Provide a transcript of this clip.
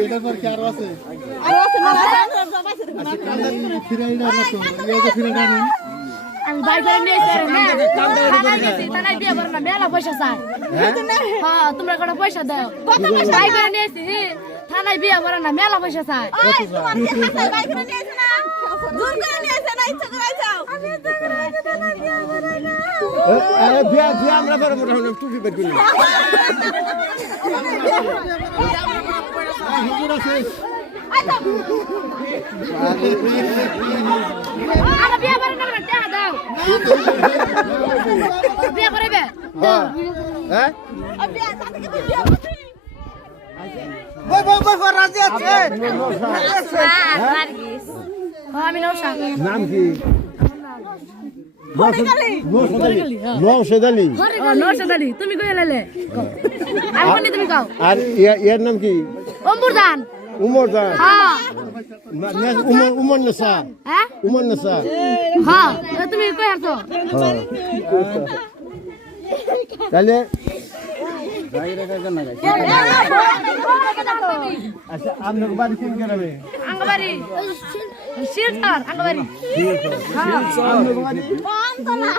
এটার পর কি আরো আছে? আমি বাই করে নিয়েছি থানায় বিয়ে করো না মেলা পয়সা চাই হ্যাঁ তোমরা কোনো পয়সা দাও বাই করে নিয়েছি থানায় বিয়ে করো না মেলা পয়সা চাই আমরা বড় মোটা হলাম টুপি বের করি বিয়ে করে না টাকা দাও বিয়ে করবে হ্যাঁ রাজি আছে আমি নৌশা নাম কি নওশাদ আলী নৌশাদ আলী তুমি কই লাইলে আর কোন তুমি কও আর এর নাম কি অম্বুরদান উমর দা হ্যাঁ উমর নেসা হ্যাঁ উমর নেসা হ্যাঁ তুমি কই আসছো তাহলে আচ্ছা আপনার বাড়ি কোন গ্রামে আঙ্গবাড়ি শিলচর আঙ্গবাড়ি আমতলা